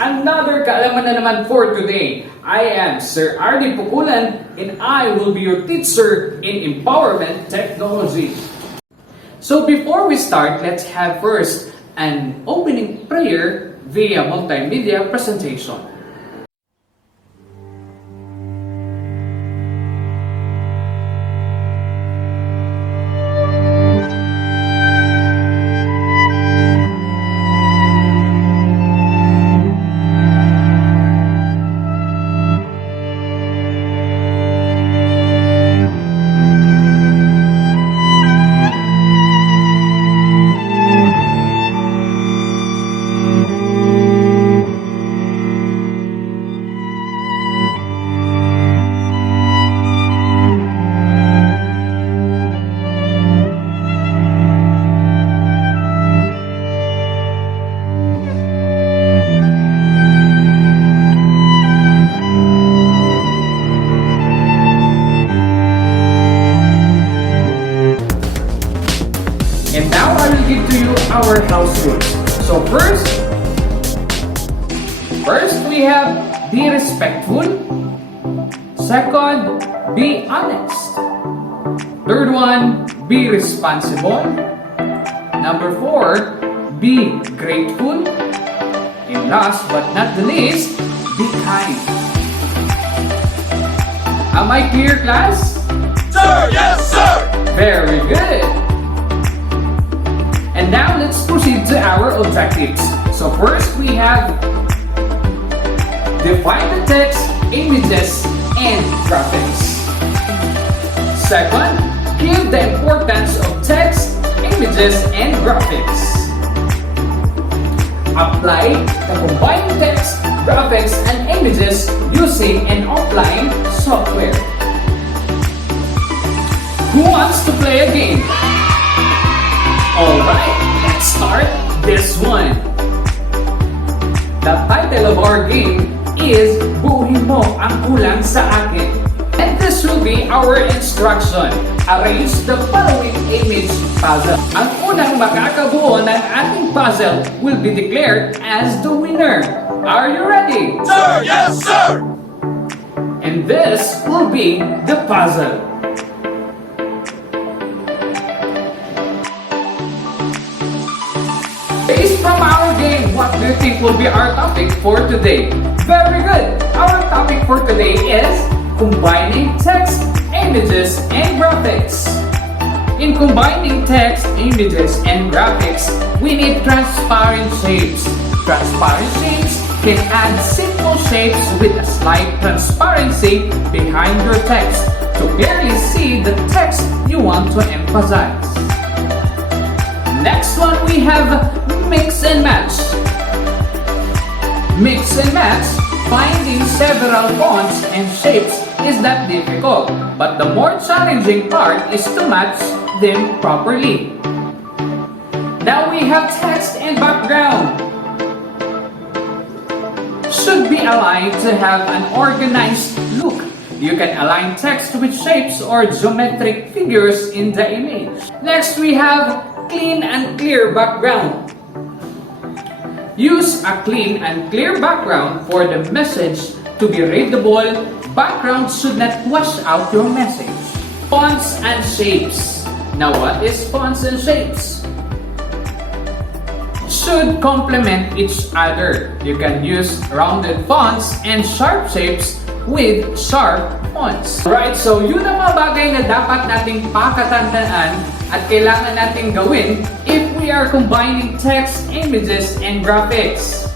another kaalaman na naman for today. I am Sir Arde Poculan and I will be your teacher in empowerment technology. So before we start, let's have first an opening prayer via multimedia presentation. And now I will give to you our house rules. So first we have be respectful. Second, be honest. Third one, be responsible. Number 4, be grateful. And last but not the least, be kind. Am I clear, class? Sir, yes, sir! Very good. And now let's proceed to our objectives. So first we have define the text, images, and graphics. Second, give the importance of text, images, and graphics. Apply the combined text, graphics, and images using an offline software. Who wants to play a game? Alright, let's start this one. The title of our game is Buuin Mo Ang Kulang Sa Akin. And this will be our instruction. Arrange the following image puzzle. Ang unang makakabuo ng ating puzzle will be declared as the winner. Are you ready? Sir, yes, sir! And this will be the puzzle. Based from our game, what do you think will be our topic for today? Very good! Our topic for today is combining text, images, and graphics. In combining text, images, and graphics, we need transparent shapes. Transparent shapes can add simple shapes with a slight transparency behind your text to clearly see the text you want to emphasize. Next one, we have mix and match. Mix and match, finding several fonts and shapes is not difficult, but the more challenging part is to match them properly. Now we have text and background. Should be aligned to have an organized look. You can align text with shapes or geometric figures in the image. Next we have clean and clear background. Use a clean and clear background for the message to be readable. Background should not wash out your message. Fonts and shapes. Now what is fonts and shapes? Should complement each other. You can use rounded fonts and sharp shapes with sharp fonts. Right, so yun ang mga bagay na dapat nating pakatandaan at kailangan nating gawin if we are combining text, images, and graphics.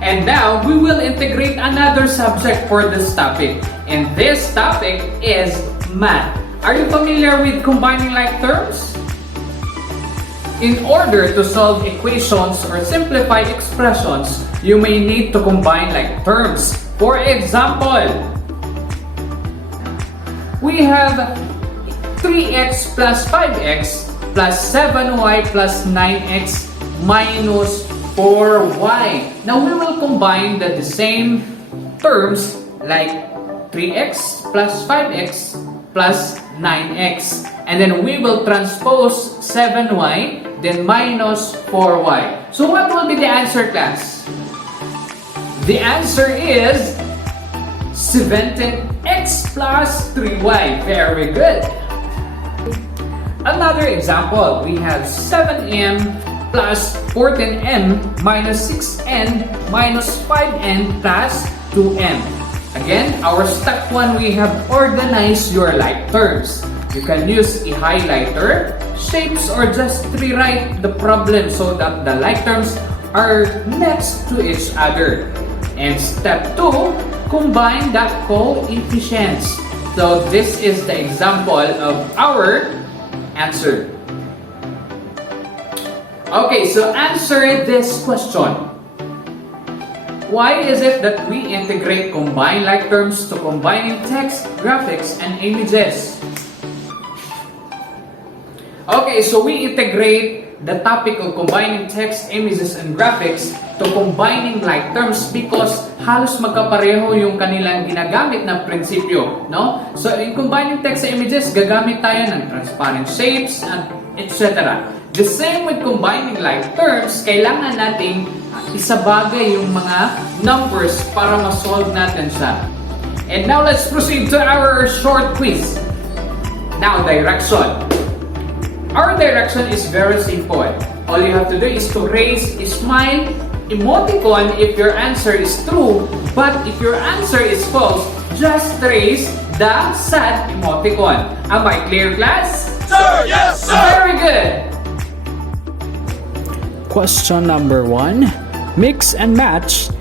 And now, we will integrate another subject for this topic. And this topic is math. Are you familiar with combining like terms? In order to solve equations or simplify expressions, you may need to combine like terms. For example, we have 3x plus 5x plus 7y plus 9x minus 4y. Now we will combine the same terms like 3x plus 5x plus 9x. And then we will transpose 7y, then minus 4y. So what will be the answer, class? The answer is 17x plus 3y. Very good. Another example, we have 7m plus 14m minus 6n minus 5n plus 2m. Again, our step 1, we have organized your like terms. You can use a highlighter, shapes, or just rewrite the problem so that the like terms are next to each other. And step 2, combine the coefficients. So this is the example of our answer. Okay, so answer this question. Why is it that we integrate combined like terms to combining text, graphics, and images? Okay, so we integrate the topic of combining text, images, and graphics to combining like terms because halos magkapareho yung kanilang ginagamit na prinsipyo, no? So in combining text and images, gagamit tayo ng transparent shapes and etc. The same with combining like terms, kailangan nating isabagay yung mga numbers para ma-solve natin siya. And now let's proceed to our short quiz. Now, direction. Our direction is very simple. All you have to do is to raise a smile emoticon if your answer is true, but if your answer is false, just raise the sad emoticon. Am I clear, class? Sir, yes, sir! Very good! Question number 1. Mix and match.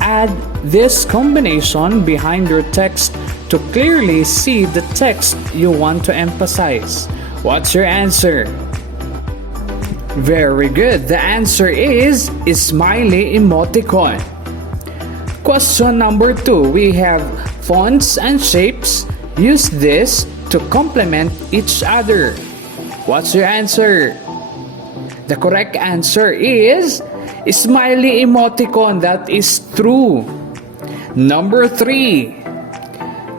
Add this combination behind your text to clearly see the text you want to emphasize. What's your answer? Very good. The answer is smiley emoticon. Question number 2. We have fonts and shapes. Use this to complement each other. What's your answer? The correct answer is smiley emoticon. That is true. Number 3.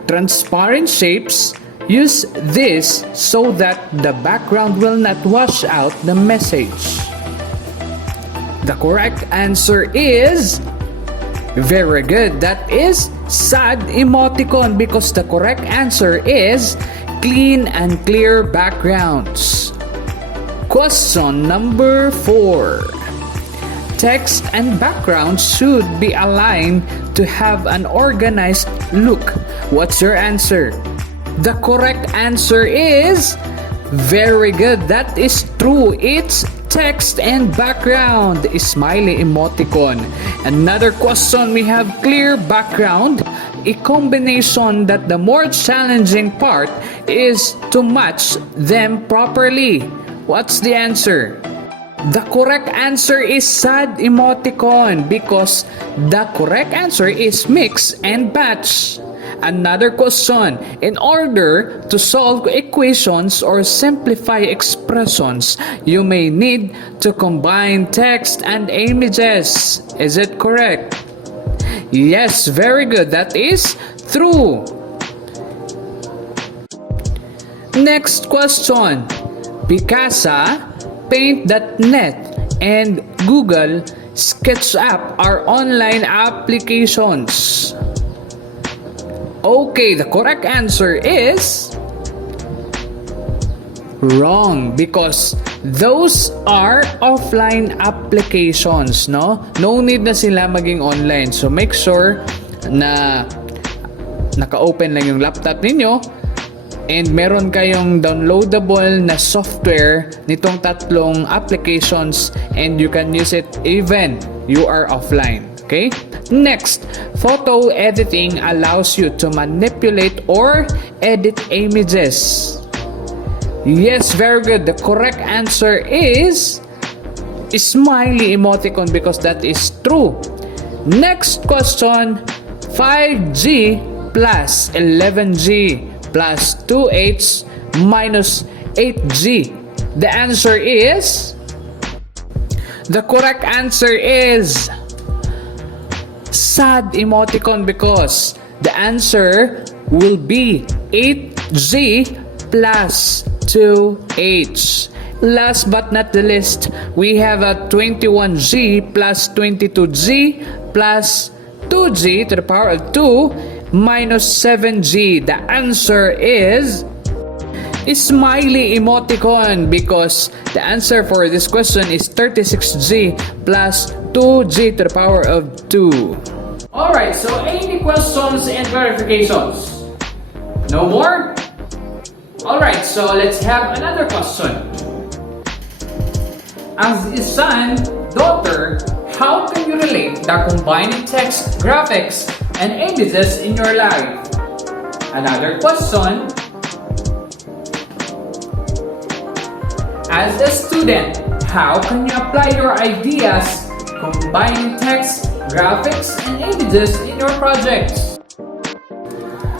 Transparent shapes. Use this so that the background will not wash out the message. The correct answer is very good. That is sad emoticon because the correct answer is clean and clear backgrounds. Question number 4. Text and background should be aligned to have an organized look. What's your answer? The correct answer is very good. That is true. It's text and background. Smiley emoticon. Another question, we have clear background. A combination that the more challenging part is to match them properly. What's the answer? The correct answer is sad emoticon because the correct answer is mix and match. Another question, in order to solve equations or simplify expressions, you may need to combine text and images. Is it correct? Yes, very good. That is true. Next question. Picasa, Paint.net, and Google SketchUp are online applications. Okay, the correct answer is wrong because those are offline applications, no? No need na sila maging online. So make sure na naka-open lang yung laptop ninyo and meron kayong downloadable na software nitong tatlong applications and you can use it even you are offline. Okay? Next, photo editing allows you to manipulate or edit images. Yes, very good. The correct answer is smiley emoticon because that is true. Next question, 5G plus 11G plus 2H minus 8G. The answer is... The correct answer is sad emoticon because the answer will be 8G plus 2H. Last but not the least, we have a 21G plus 22G plus 2g to the power of 2 minus 7g. The answer is smiley emoticon, because the answer for this question is 36g plus 2g to the power of 2. Alright, so any questions and verifications? No more? Alright, so let's have another question. As a son, daughter, how can you relate the combining text, graphics, and images in your life? Another question. As a student, how can you apply your ideas combining text, graphics, and images in your projects?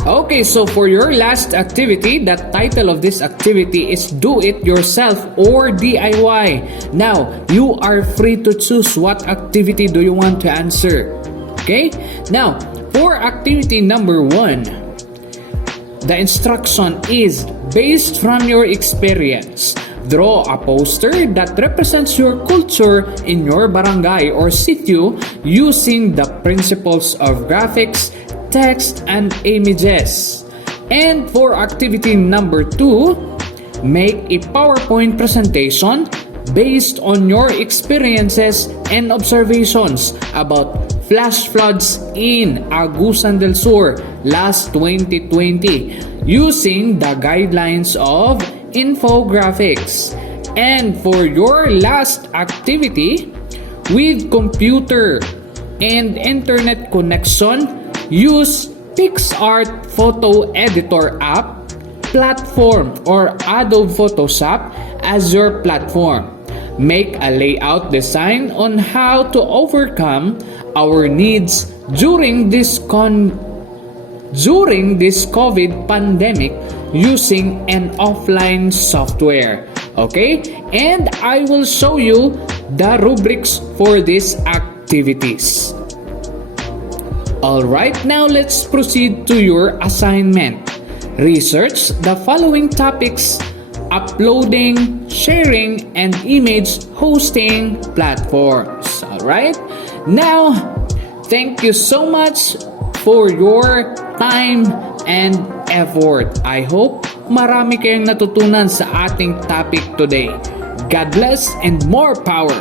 Okay, so for your last activity, the title of this activity is Do It Yourself or DIY. Now, you are free to choose what activity do you want to answer. Okay? Now, for activity number 1, the instruction is based from your experience. Draw a poster that represents your culture in your barangay or sitio using the principles of graphics, text, and images. And for activity number 2, make a PowerPoint presentation based on your experiences and observations about flash floods in Agusan del Sur last 2020 using the guidelines of infographics. And for your last activity, with computer and internet connection, use PixArt photo editor app platform or Adobe Photoshop as your platform. Make a layout design on how to overcome our needs during this COVID pandemic using an offline software. Okay? And I will show you the rubrics for these activities. Alright, now let's proceed to your assignment. Research the following topics: uploading, sharing, and image hosting platforms. Alright? Now, thank you so much for your time and effort. I hope marami kayong natutunan sa ating topic today. God bless and more power!